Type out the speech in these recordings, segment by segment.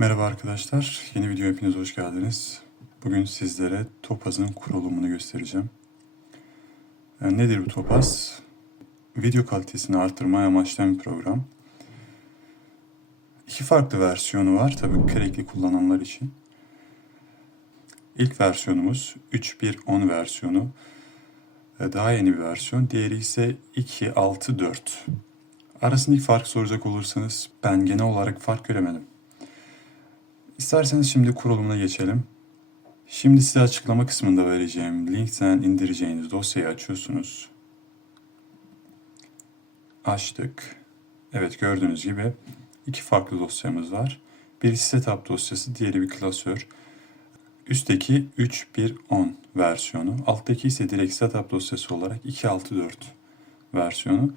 Merhaba arkadaşlar, yeni video hepiniz hoş geldiniz. Bugün sizlere Topaz'ın kurulumunu göstereceğim. Yani nedir bu Topaz? Video kalitesini artırmaya amaçlayan bir program. İki farklı versiyonu var tabii Crack'li kullananlar için. İlk versiyonumuz 3.1.10 versiyonu. Ee, Daha yeni bir versiyon. Diğeri ise 2.6.4. Arasındaki fark soracak olursanız ben genel olarak fark göremedim. İsterseniz şimdi kurulumuna geçelim. Şimdi size açıklama kısmında vereceğim linkten indireceğiniz dosyayı açıyorsunuz. Açtık. Evet gördüğünüz gibi iki farklı dosyamız var. Birisi setup dosyası, diğeri bir klasör. Üstteki 3.1.10 versiyonu, alttaki ise direkt setup dosyası olarak 2.6.4 versiyonu.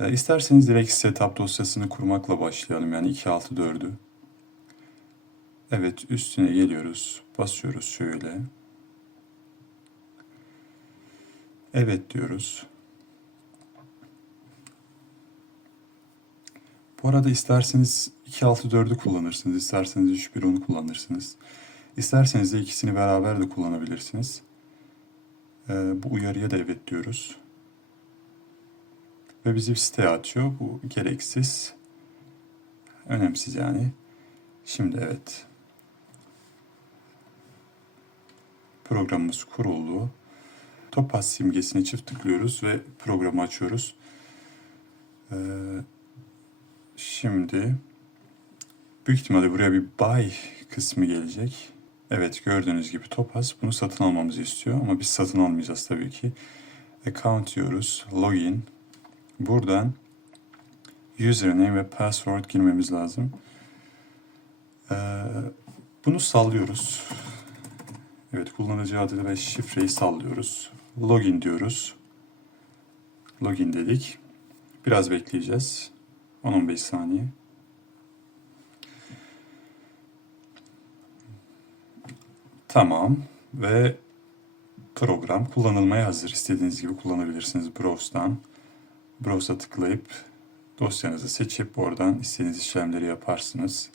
Ee, İsterseniz direkt setup dosyasını kurmakla başlayalım yani 2.6.4'ü. Evet üstüne geliyoruz. Basıyoruz şöyle. Evet diyoruz. Bu arada isterseniz 2.6.4'ü kullanırsınız. isterseniz 3.1.10'u kullanırsınız. İsterseniz de ikisini beraber de kullanabilirsiniz. Ee, bu uyarıya da evet diyoruz. Ve bizi bir siteye atıyor. Bu gereksiz. Önemsiz yani. Şimdi evet. Programımız kuruldu. Topaz simgesini çift tıklıyoruz ve programı açıyoruz. Ee, şimdi büyük ihtimalle buraya bir buy kısmı gelecek. Evet gördüğünüz gibi Topaz bunu satın almamızı istiyor ama biz satın almayacağız tabii ki. Account diyoruz, login. Buradan username ve password girmemiz lazım. Ee, bunu sallıyoruz. Evet kullanıcı adı ve şifreyi sallıyoruz. Login diyoruz. Login dedik. Biraz bekleyeceğiz. 10-15 saniye. Tamam ve program kullanılmaya hazır. İstediğiniz gibi kullanabilirsiniz Browse'dan. Browse'a tıklayıp dosyanızı seçip oradan istediğiniz işlemleri yaparsınız.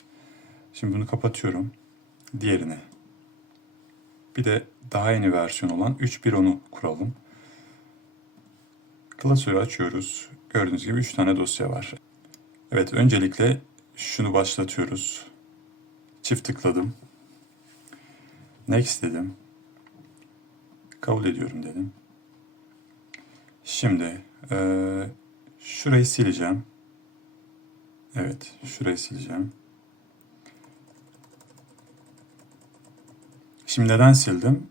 Şimdi bunu kapatıyorum. Diğerine. Bir de daha yeni versiyon olan 3.1.10'u kuralım. Klasörü açıyoruz. Gördüğünüz gibi 3 tane dosya var. Evet öncelikle şunu başlatıyoruz. Çift tıkladım. Next dedim. Kabul ediyorum dedim. Şimdi eee, şurayı sileceğim. Evet şurayı sileceğim. Şimdi neden sildim?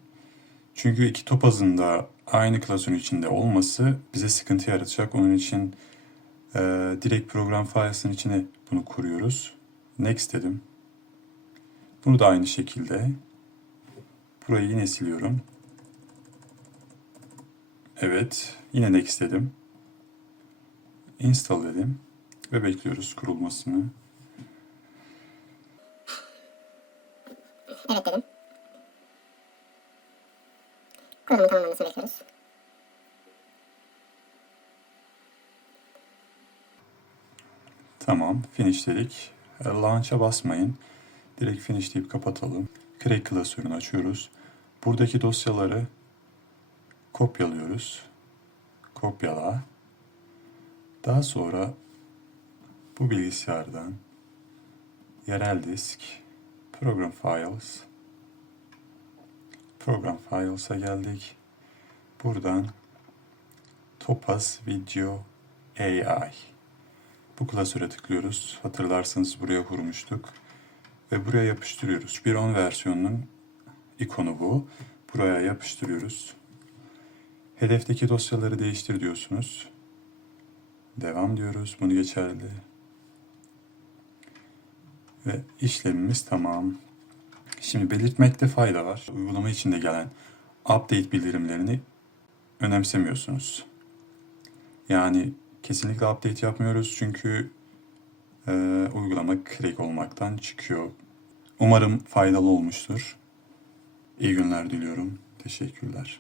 Çünkü iki topazın da aynı klasörün içinde olması bize sıkıntı yaratacak. Onun için e, direkt program files'ın içine bunu kuruyoruz. Next dedim. Bunu da aynı şekilde. Burayı yine siliyorum. Evet. Yine next dedim. Install dedim. Ve bekliyoruz kurulmasını. Evet dedim. Kurulumun tamamlanmasını bekliyoruz. Tamam, finish dedik. E, Launch'a basmayın. Direkt finish deyip kapatalım. Crack klasörünü açıyoruz. Buradaki dosyaları kopyalıyoruz. Kopyala. Daha sonra bu bilgisayardan yerel disk, program files, program files'a geldik. Buradan Topaz Video AI bu klasöre tıklıyoruz. Hatırlarsanız buraya kurmuştuk. Ve buraya yapıştırıyoruz. 1.10 versiyonunun ikonu bu. Buraya yapıştırıyoruz. Hedefteki dosyaları değiştir diyorsunuz. Devam diyoruz. Bunu geçerli. Ve işlemimiz tamam. Şimdi belirtmekte fayda var. Uygulama içinde gelen update bildirimlerini önemsemiyorsunuz. Yani kesinlikle update yapmıyoruz çünkü e, uygulama crack olmaktan çıkıyor. Umarım faydalı olmuştur. İyi günler diliyorum. Teşekkürler.